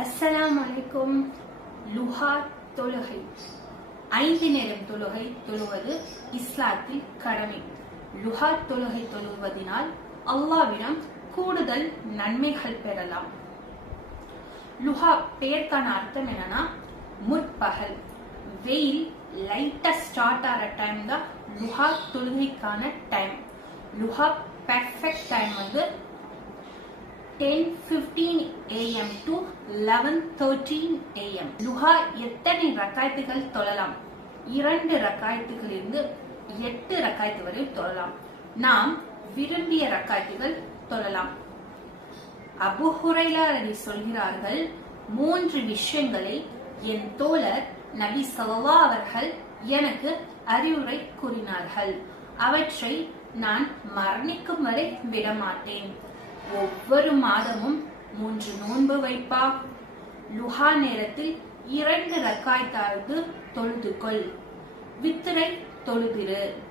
அஸ்ஸலாம் அலைக்கும் லுஹா தொழுகை. ஐந்து நேரம் தொழுகை தொழுவது இஸ்லாத்தில் கடமை. லுஹா தொழுகை தொழுவதினால் அல்லாவிடம் கூடுதல் நன்மைகள் பெறலாம். லுஹா பெயர்க்கான அர்த்தம் என்னன்னா முற்பகல். வெயில் லைட்டா ஸ்டார்ட் ஆகிற டைம் தான் லுஹா தொழுகைக்கான டைம் லுஹா பெர்ஃபெக்ட் டைம் வந்து ten fifteen AM to eleven thirteen AM லுஹா எத்தனை ரக்காயத்துகள் தொழலாம்? இரண்டு ரக்காயத்துகளிலிருந்து எட்டு ரக்காயத்து வரை தொழலாம். நாம் விரும்பிய ரக்காயத்துகள் தொழலாம். அபு ஹுரைலா சொல்கிறார்கள் மூன்று விஷயங்களை என் தோழர் நபி சவா அவர்கள் எனக்கு அறிவுரை கூறினார்கள். அவற்றை நான் மரணிக்கும் வரை விடமாட்டேன். ஒவ்வொரு மாதமும் மூன்று நோன்பு வைப்பா லுஹா நேரத்தில் இரண்டு ரக்காய் தொழுது கொள் வித்திரை தொழுதிரு.